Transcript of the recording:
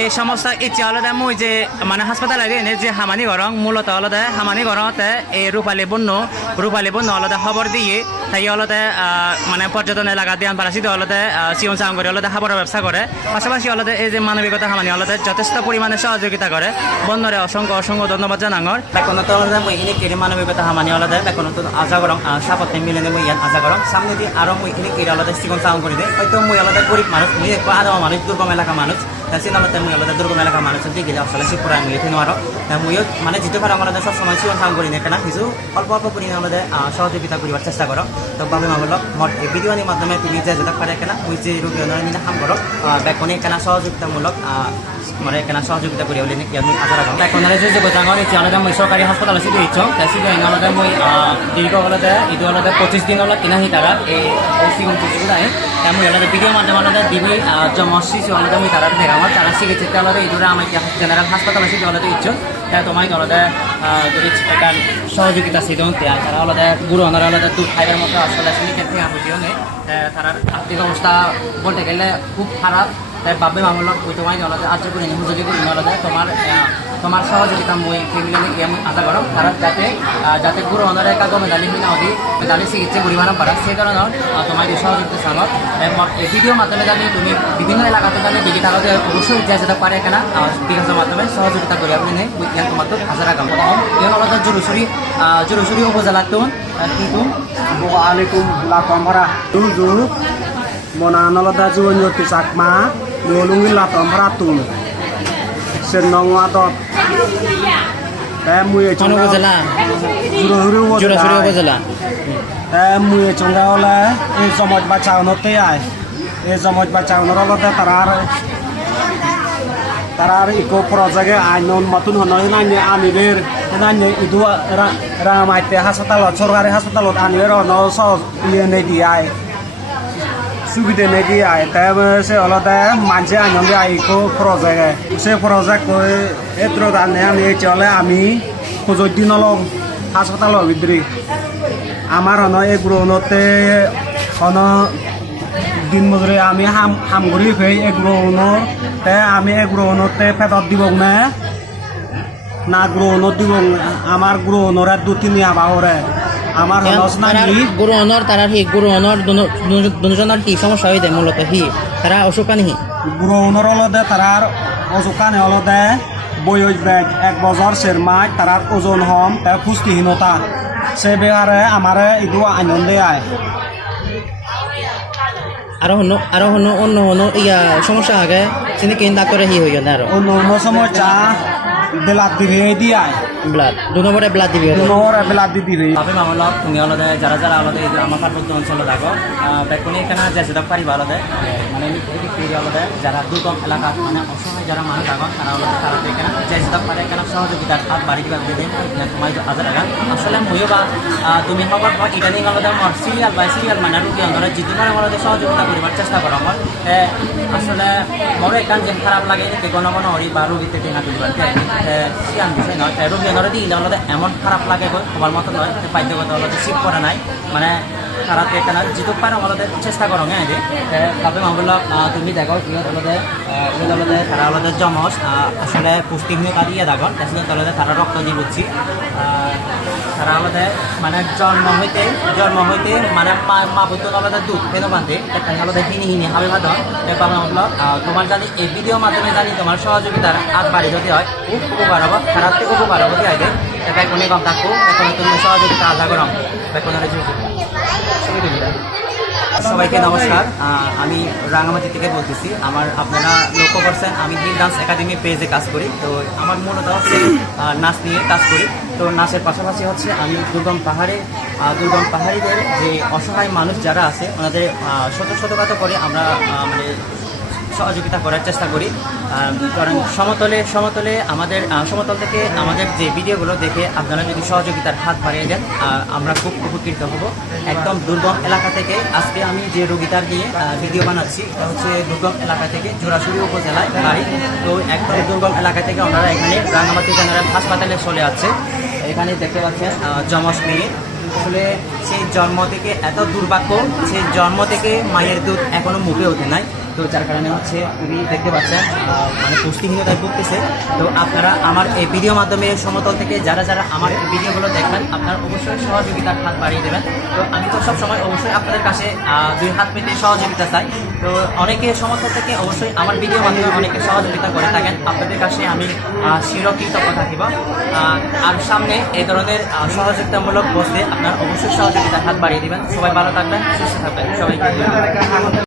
এই সমস্ত ইচ্ছা আলাদা মুই যে মানে হাসপাতাল এনে যে হামানি গরম মূলত আলাদা হামানি গরমতে এই রূপালী বন্য আলাদা খবর দিয়ে তাই আলাদা মানে পর্যটন এলাকা দিয়ে পারাসিত আলাদা সিয়ন সাম করে আলাদা খাবারের ব্যবসা করে পাশাপাশি আলাদা এই যে মানবিকতা হামানি আলাদা যথেষ্ট পরিমাণে সহযোগিতা করে বন্ধরে অসংখ্য ধন্যবাদ জানাঙর এখন তো আলাদা মই এনে কেড়ে মানবিকতা হামানি আলাদা এখন তো আজা গরম সাপতে মিলে মই ইয়ান আজা গরম সামনে দিয়ে আরো মই এনে কেড়ে আলাদা সিয়ন সাম করে দেয় হয়তো মই আলাদা গরিব মানুষ মই একটু আদাম মানুষ দুর্গম এলাকা মানুষ সিনালতে মই আলাদা দুর্গম এলাকা মানুষ দিয়ে গেলে আসলে শিবপুরা মিলে থেকে আরো মইও মানে যেতে পারে আমাদের সব সময় সিয়ন সাম করি না কেন কিছু অল্প পরিমাণে আমাদের সহযোগিতা করার চেষ্টা করো তো ভাবে মামলো মোট এই ভিডিওর মাধ্যমে তুমি যে যেটা পারে কেনা ওই যে রোগী নিয়ে কাম করো বেকনে কেনা সহযোগিতামূলক মানে কেনা সহযোগিতা করি বলে নাকি আমি আশা রাখলাম এখন যে গোজাঙর এই আলাদা মই সরকারি হাসপাতাল আছে দিয়েছ তাই সিধু আলাদা মই দীর্ঘ আলাদা ইদু আলাদা 25 দিন হলো কিনা তারা এই সিগুন চিকিৎসায় তেমন আলাদা ভিডিও মাধ্যমে আলাদা দিবি জমসি আলাদা মই তারা দেখাবার তারা চিকিৎসা আলাদা ইদুরা আমার জেনারেল হাসপাতাল আছে আলাদা ইচ্ছ তাই তোমায় আলাদা যদি একটা সহযোগিতা সিদ্ধ তারা আলাদা গুরু আনার আলাদা দু খাইবার মতো আসলে থেকে আহুতিও নেই তার আর্থিক অবস্থা বলতে গেলে খুব খারাপ তাই ভাবে মামলা ওই তোমায় আলাদা আর্য করে নিহুযোগী করে আলাদা তোমার সহযোগিতা মই ফ্যামিলি আমি আশা করো তারা যাতে গুরু অনারে কাগজ মেধালী হয়ে নাও মেধালী চিকিৎসা পরিমাণ পারা সেই ধরনের তোমার এই সহযোগিতা চালত এই ভিডিওর মাধ্যমে জানি তুমি বিভিন্ন এলাকাতে জানি দিকে তাহলে অবশ্যই যা যেতে পারে কেনা বিকাশের মাধ্যমে সহযোগিতা করে আপনি নেই বিজ্ঞান তোমার তো আশা রাখাম এই আলাদা জোরসুরি উপজেলার তো কিন্তু Waalaikum latomra dulu mona nalada juonyo tisakma ngolungi latomra tul senongwa dot muye কোন উপজেলা জোরসুরি উপজেলা muye chonga ola e somoj bachaonote ai e somoj bachaonor olada tarar iko project ainon matun honoi nanye amiler nanye idu ramaite hospital sorgari hospital anir ono so iye ne diai subide ne diai tebe se olada manje anon dia iko project se project ko etro dane ani chole ami khojodin olong hospital bidri amar ono e gronote ono দিন মজুরি আমি হামগুড়ি Fei এগ্রোহনর তে আমি এগ্রোহনতে ফেতত দিব না গ্রহণত দিব আমার গ্রহণরে 2-3 আবাহরে আমার হনস নাকি গ্রহণর তারা হি গ্রহণর দুজনের কি সমস্যা হইতে মূলত হি তারা অসুখানি হি গ্রহণর হলদে তারার অসুখানি হলদে বয়স ব্যাগ 1 বছর সেরমাই তারার ওজন হম তার পুষ্টিহীনতা সে বেহারে আমারে ইদু আনন্দে আয় আরো অন্য ইয়া সমস্যা আগে চিনি কেন ডাক্তারে হি হইয়া না আরো অন্য সমস্যা ব্লাড দিবে দিয়াই ব্লাড দু নম্বরে ব্লাড দিবে ব্লাড দিবে আপনি মামলা তুমি আলাদা যারা আলাদা আমার পার্বত্য অঞ্চলে থাকো বেকুনি এখানে যে সেটা পারিবা আলাদা মানে আলাদা যারা দুর্গম এলাকা মানে অসহায় যারা মানুষ থাকো তারা আলাদা তারা এখানে যে সেটা পারে এখানে সহযোগিতার হাত বাড়ি দিবা দিলে তোমার হাজার টাকা আসলে ময়ও বা তুমি খবর ইদানিং আলাদা আমার সিরিয়াল মানে রুগী আমরা যেতে পারে আমাদের সহযোগিতা করিবার চেষ্টা করো আমার আসলে বড় এখান যে খারাপ লাগে কোনো হরি বা রুগীতে টেনা করিবার সিয়ান বিষয় নয় তাই রুগী অনারে দিলে আলাদা এমন খারাপ লাগে তোমার মতো নয় বাধ্যগত আলাদা শিব করে নাই মানে খারাপ এখানে যেতে পারে আমাদের চেষ্টা করো হ্যাঁ যে তবে মামলা তুমি দেখো আলাদা তারা আলাদা জমস আসলে পুষ্টিহীনতা দিয়ে দেখো তাছাড়া আলাদা তারা রক্ত দিয়ে বুঝছি তারা আলাদা মানে জন্ম হইতে মানে মা বুদ্ধ আলাদা দুধ পেনো বাঁধে তাই আলাদা হিনি হাবে বাঁধন বাবা মামলা তোমার জানি এই ভিডিওর মাধ্যমে জানি তোমার সহযোগিতার হাত বাড়ি যদি হয় খুব উপকার হবো খারাপ থেকে উপকার হবো দিয়ে হয় তাই কোনো কম থাকবো এখন তুমি সহযোগিতা আশা করো কোনো সবাইকে নমস্কার আমি রাঙামাটি থেকে বলতেছি আপনারা লক্ষ্য করছেন আমি হিল ডান্স একাডেমি পেজে কাজ করি তো আমার মূলত হচ্ছে নাচ নিয়ে কাজ করি তো নাচের পাশাপাশি হচ্ছে আমি দুর্গম পাহাড়িদের যে অসহায় মানুষ যারা আছে ওনাদের ছোটো করে আমরা মানে সহযোগিতা করার চেষ্টা করি কারণ সমতলে আমাদের সমতল থেকে আমাদের যে ভিডিওগুলো দেখে আপনারা যদি সহযোগিতার হাত বাড়িয়ে দেন আমরা খুব উপকৃত হব একদম দুর্গম এলাকা থেকে আজকে আমি যে রোগীটার নিয়ে ভিডিও বানাচ্ছি এটা হচ্ছে দুর্গম এলাকা থেকে জোড়াশুড়ি উপজেলায় বাড়ি তো একদম দুর্গম এলাকা থেকে ওনারা এখানে রাঙামাটি জেনারেল হাসপাতালে চলে আসছে এখানে দেখতে পাচ্ছেন জমস নিয়ে আসলে সেই জন্ম থেকে এত দুর্ভাগ্য, সেই জন্ম থেকে মায়ের দুধ এখনো মুখে ওঠে নাই। তো যার কারণে হচ্ছে উনি দেখতে পাচ্ছেন মানে পুষ্টিহীনতায় ভুগতেছে। তো আপনারা আমার এই ভিডিও মাধ্যমে সমতল থেকে যারা যারা আমার এই ভিডিওগুলো দেখবেন, আপনারা অবশ্যই সহযোগিতার হাত বাড়িয়ে দেবেন। তো আমি তো সবসময় অবশ্যই আপনাদের কাছে 2 হাত পেতে সহযোগিতা চাই। তো অনেকে সমতল থেকে অবশ্যই আমার ভিডিও মাধ্যমে অনেকে সহযোগিতা করে থাকেন, আপনাদের কাছে আমি চিরকৃতজ্ঞ থাকিব। আর সামনে এই ধরনের সহযোগিতামূলক বসে আপনারা অবশ্যই সহযোগিতার হাত বাড়িয়ে দেবেন। সবাই ভালো থাকবেন, সুস্থ থাকবেন, সবাইকে